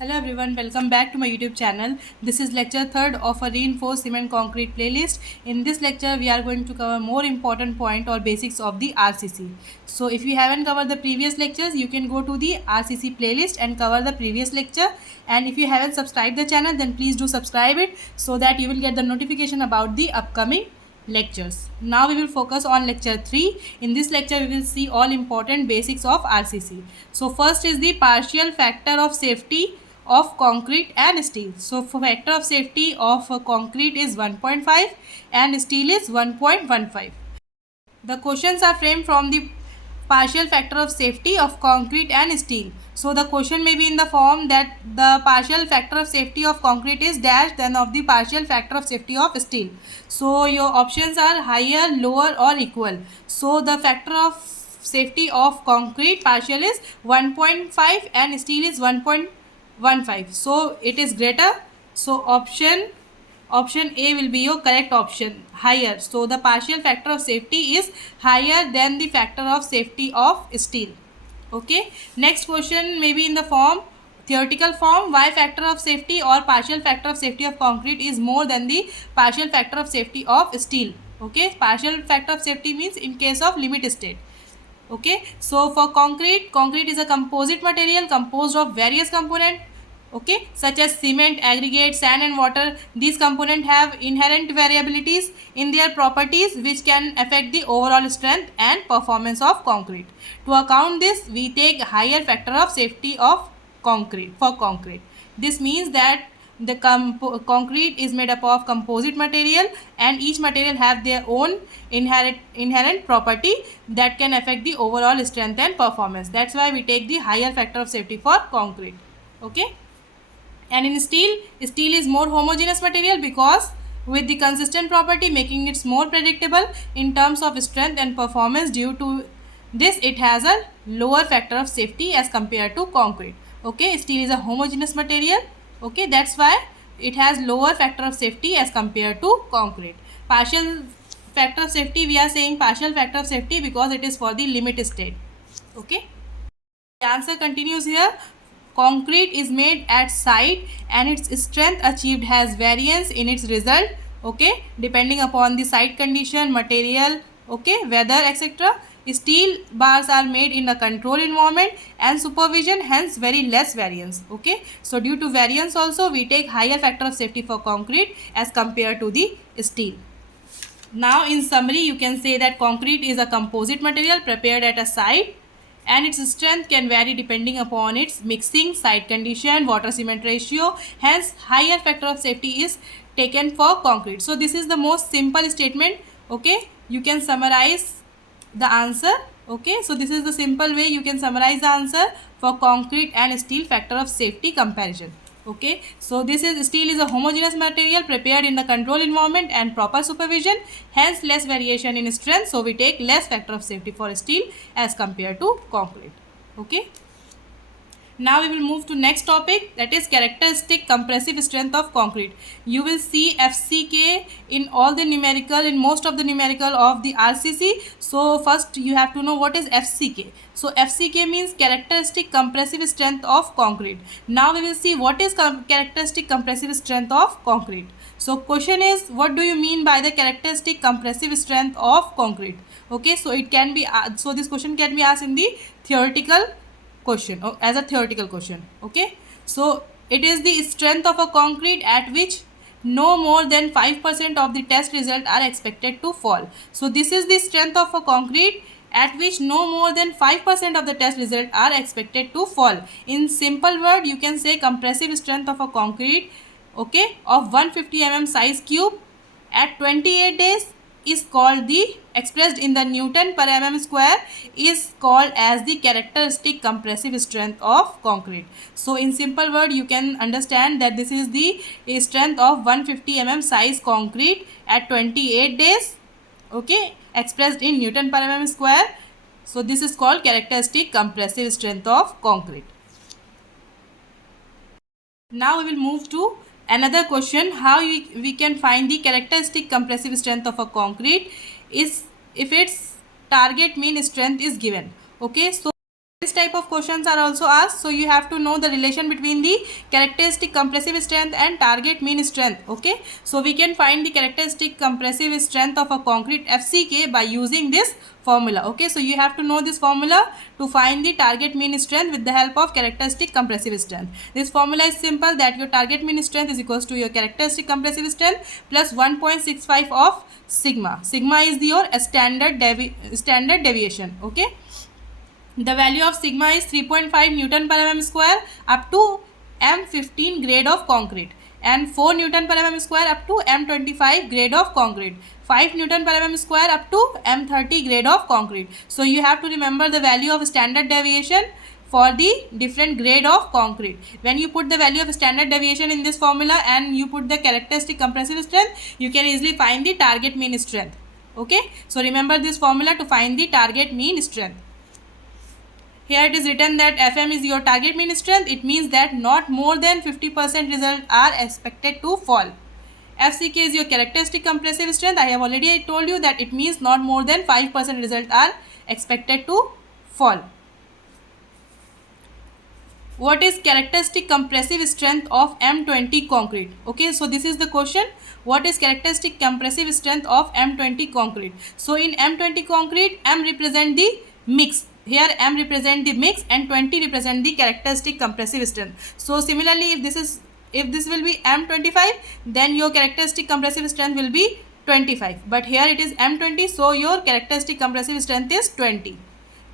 Hello everyone, welcome back to my YouTube channel. This is lecture 3rd of a reinforced cement concrete playlist. In this lecture, we are going to cover more important point or basics of the RCC. So if you haven't covered the previous lectures, you can go to the RCC playlist and cover the previous lecture. And if you haven't subscribed the channel, then please do subscribe it so that you will get the notification about the upcoming lectures. Now we will focus on lecture 3. In this lecture we will see all important basics of RCC. So first is the partial factor of safety of concrete and steel. So factor of safety of concrete is 1.5 and steel is 1.15. The questions are framed from the partial factor of safety of concrete and steel. So the question may be in the form that the partial factor of safety of concrete is dash than of the partial factor of safety of steel. So your options are higher, lower or equal. So the factor of safety of concrete partial is 1.5 and steel is 1.15. So it is greater. So option A will be your correct option, higher. So the partial factor of safety is higher than the factor of safety of steel. Okay. Next question may be in the form, theoretical form, why factor of safety or partial factor of safety of concrete is more than the partial factor of safety of steel. Okay. Partial factor of safety means in case of limit state. Okay. So for concrete is a composite material composed of various components, okay, such as cement, aggregate, sand and water. These components have inherent variabilities in their properties which can affect the overall strength and performance of concrete. To account this, we take higher factor of safety of concrete for concrete. This means that the concrete is made up of composite material and each material have their own inherent property that can affect the overall strength and performance. That's why we take the higher factor of safety for concrete. Okay. And in steel is more homogeneous material because with the consistent property making it more predictable in terms of strength and performance. Due to this, it has a lower factor of safety as compared to concrete. Okay, steel is a homogeneous material. Okay, that's why it has lower factor of safety as compared to concrete. Partial factor of safety, we are saying partial factor of safety because it is for the limit state. Okay, the answer continues here. Concrete is made at site and its strength achieved has variance in its result, okay, depending upon the site condition, material, okay, weather, etc. Steel bars are made in a controlled environment and supervision, hence very less variance. Okay, so due to variance also we take higher factor of safety for concrete as compared to the steel. Now in summary, you can say that concrete is a composite material prepared at a site and its strength can vary depending upon its mixing, site condition, water cement ratio. Hence higher factor of safety is taken for concrete. So this is the most simple statement. Okay, you can summarize the answer. Okay, so this is the simple way you can summarize the answer for concrete and steel factor of safety comparison. Okay, so this is steel is a homogeneous material prepared in the controlled environment and proper supervision, hence less variation in strength, so we take less factor of safety for steel as compared to concrete. Okay, now we will move to next topic, that is characteristic compressive strength of concrete. You will see FCK in all the numerical, in most of the numerical of the RCC. So first you have to know what is FCK. So FCK means characteristic compressive strength of concrete. Now we will see what is characteristic compressive strength of concrete. So question is, what do you mean by the characteristic compressive strength of concrete? Okay, so it can be so this question can be asked in the theoretical question or as a theoretical question. Okay, so it is the strength of a concrete at which no more than 5% of the test result are expected to fall. So this is the strength of a concrete at which no more than 5% of the test result are expected to fall. In simple word, you can say compressive strength of a concrete, okay, of 150 mm size cube at 28 days is called the, expressed in the Newton per mm square, is called as the characteristic compressive strength of concrete. So in simple word, you can understand that this is the strength of 150 mm size concrete at 28 days, okay, expressed in Newton per mm square. So this is called characteristic compressive strength of concrete. Now we will move to another question, how we can find the characteristic compressive strength of a concrete is if its target mean strength is given. Okay, so this type of questions are also asked. So you have to know the relation between the characteristic compressive strength and target mean strength. Okay, so we can find the characteristic compressive strength of a concrete FCK by using this formula. Okay, so you have to know this formula to find the target mean strength with the help of characteristic compressive strength. This formula is simple, that your target mean strength is equals to your characteristic compressive strength plus 1.65 of sigma. Sigma is your standard deviation. Okay, the value of sigma is 3.5 Newton per mm square up to M15 grade of concrete, and 4 Newton per mm square up to M25 grade of concrete, 5 Newton per mm square up to M30 grade of concrete. So you have to remember the value of standard deviation for the different grade of concrete. When you put the value of standard deviation in this formula and you put the characteristic compressive strength, you can easily find the target mean strength. Okay, so remember this formula to find the target mean strength. Here it is written that Fm is your target mean strength. It means that not more than 50% results are expected to fall. FCK is your characteristic compressive strength. I have already told you that it means not more than 5% results are expected to fall. What is characteristic compressive strength of M20 concrete? Okay, so this is the question. What is characteristic compressive strength of M20 concrete? So in M20 concrete, M represent the mix. Here M represent the mix and 20 represent the characteristic compressive strength. So similarly, if this will be M25, then your characteristic compressive strength will be 25. But here it is M20, so your characteristic compressive strength is 20.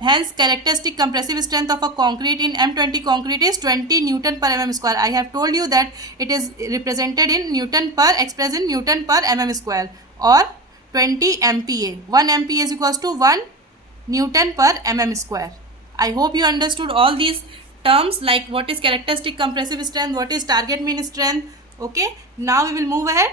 Hence, characteristic compressive strength of a concrete in M20 concrete is 20 Newton per mm square. I have told you that it is represented in Newton per, expressed in Newton per mm square, or 20 MPa. 1 MPa is equals to 1 Newton per mm square. I hope you understood all these terms, like what is characteristic compressive strength, what is target mean strength. Okay, now we will move ahead.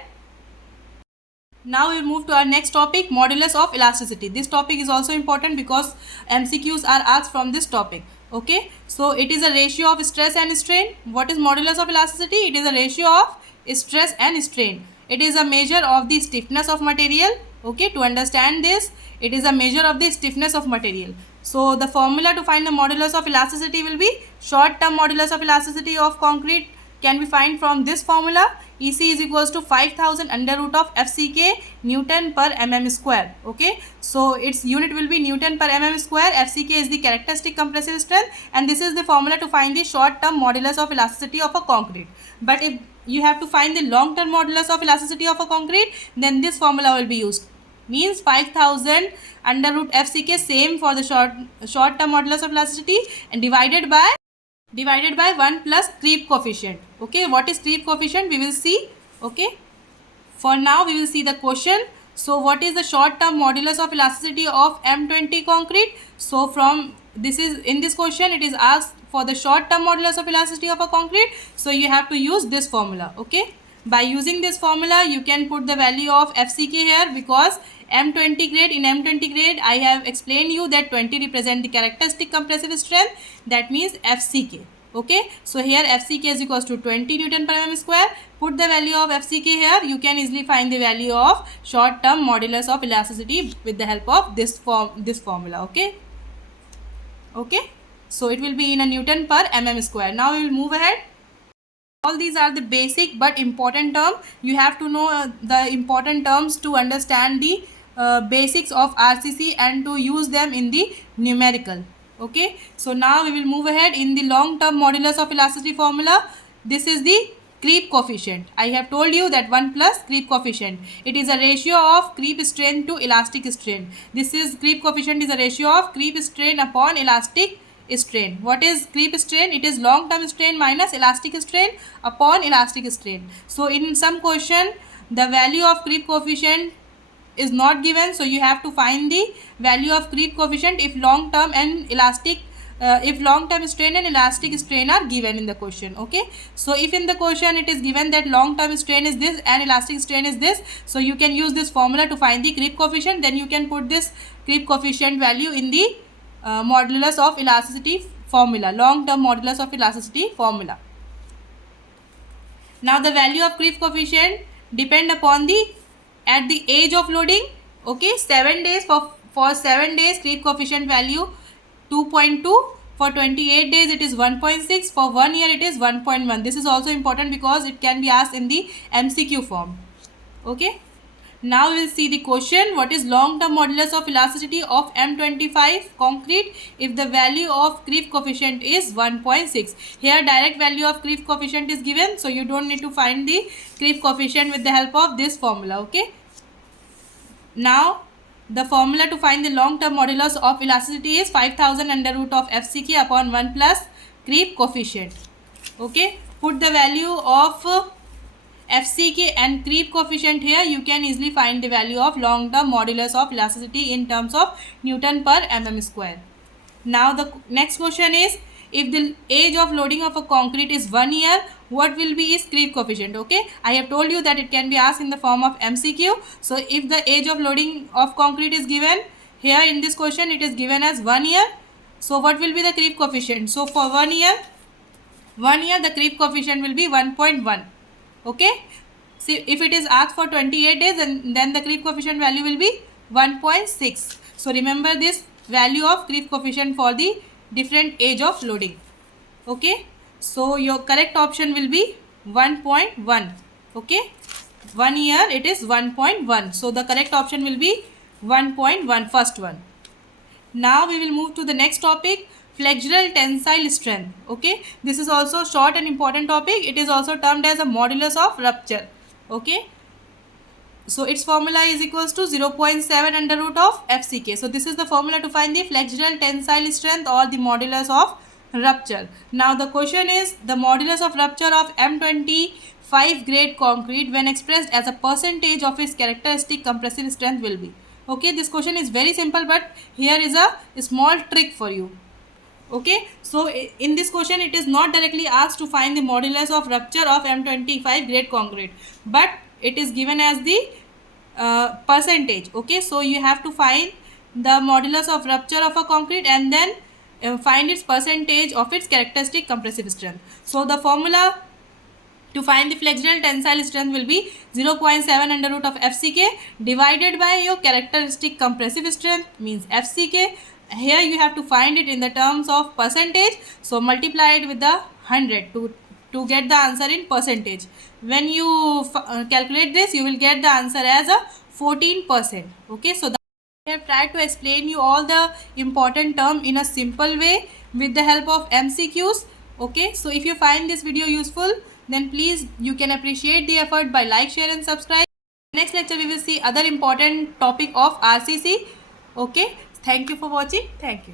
Now we will move to our next topic, modulus of elasticity. This topic is also important because MCQs are asked from this topic. Okay, so it is a ratio of stress and strain. What is modulus of elasticity? It is a ratio of stress and strain. It is a measure of the stiffness of material. Okay, to understand this, it is a measure of the stiffness of material. So the formula to find the modulus of elasticity will be short term modulus of elasticity of concrete can be find from this formula. EC is equals to 5000 under root of FCK Newton per mm square. Okay, so its unit will be Newton per mm square. FCK is the characteristic compressive strength, and this is the formula to find the short term modulus of elasticity of a concrete. But if you have to find the long term modulus of elasticity of a concrete, then this formula will be used. Means 5000 under root FCK, same for the short term modulus of elasticity, and divided by 1 plus creep coefficient. Okay, what is creep coefficient we will see. Okay, for now we will see the question. So what is the short term modulus of elasticity of M20 concrete? So from this is in this question it is asked for the short term modulus of elasticity of a concrete, so you have to use this formula. Okay, by using this formula you can put the value of FCK here, because M20 grade, in M20 grade I have explained you that 20 represent the characteristic compressive strength, that means FCK. Okay, so here FCK is equals to 20 Newton per mm square. Put the value of FCK here, you can easily find the value of short term modulus of elasticity with the help of this formula. Okay, okay, so it will be in a Newton per mm square. Now we will move ahead. All these are the basic but important terms. You have to know the important terms to understand the basics of RCC and to use them in the numerical. Okay, so now we will move ahead in the long term modulus of elasticity formula. This is the creep coefficient. I have told you that 1 plus creep coefficient. It is a ratio of creep strain to elastic strain. This is creep coefficient is a ratio of creep strain upon elastic strain. What is creep strain? It is long term strain minus elastic strain upon elastic strain. So in some question the value of creep coefficient is not given, so you have to find the value of creep coefficient if long term and elastic if long term strain and elastic strain are given in the question. Okay, so if in the question it is given that long term strain is this and elastic strain is this, so you can use this formula to find the creep coefficient. Then you can put this creep coefficient value in the modulus of elasticity formula, long term modulus of elasticity formula. Now the value of creep coefficient depend upon the at the age of loading. Okay, 7 days for 7 days creep coefficient value 2.2, For 28 days it is 1.6. For 1 year it is 1.1. This is also important because it can be asked in the MCQ form. Okay. Now we will see the question. What is long-term modulus of elasticity of M25 concrete if the value of creep coefficient is 1.6? Here direct value of creep coefficient is given, so you don't need to find the creep coefficient with the help of this formula. Okay. Now the formula to find the long-term modulus of elasticity is 5000 under root of FCK upon 1 plus creep coefficient. Okay. Put the value of FCK and creep coefficient here. You can easily find the value of long-term modulus of elasticity in terms of Newton per mm square. Now the next question is, if the age of loading of a concrete is 1 year, what will be its creep coefficient? Okay, I have told you that it can be asked in the form of MCQ. So if the age of loading of concrete is given here in this question, it is given as 1 year. So what will be the creep coefficient? So for 1 year the creep coefficient will be 1.1. Okay, see if it is asked for 28 days, then the creep coefficient value will be 1.6. so remember this value of creep coefficient for the different age of loading. Okay, so your correct option will be 1.1. okay, 1 year it is 1.1, so the correct option will be 1.1, first one. Now we will move to the next topic, flexural tensile strength. Okay, this is also short and important topic. It is also termed as a modulus of rupture. Okay, so its formula is equals to 0.7 under root of FCK. So this is the formula to find the flexural tensile strength or the modulus of rupture. Now the question is, the modulus of rupture of M25 grade concrete when expressed as a percentage of its characteristic compressive strength will be. Okay, this question is very simple, but here is a small trick for you. Okay, so in this question it is not directly asked to find the modulus of rupture of M25 grade concrete, but it is given as the percentage. Okay, so you have to find the modulus of rupture of a concrete and then find its percentage of its characteristic compressive strength. So the formula to find the flexural tensile strength will be 0.7 under root of FCK divided by your characteristic compressive strength, means FCK. Here you have to find it in the terms of percentage, so multiply it with the 100 to get the answer in percentage. When you calculate this, you will get the answer as a 14%. Okay, so I have tried to explain you all the important term in a simple way with the help of MCQs. Okay, so if you find this video useful, then please you can appreciate the effort by like, share and subscribe. Next lecture we will see other important topic of RCC. Okay, thank you for watching. Thank you.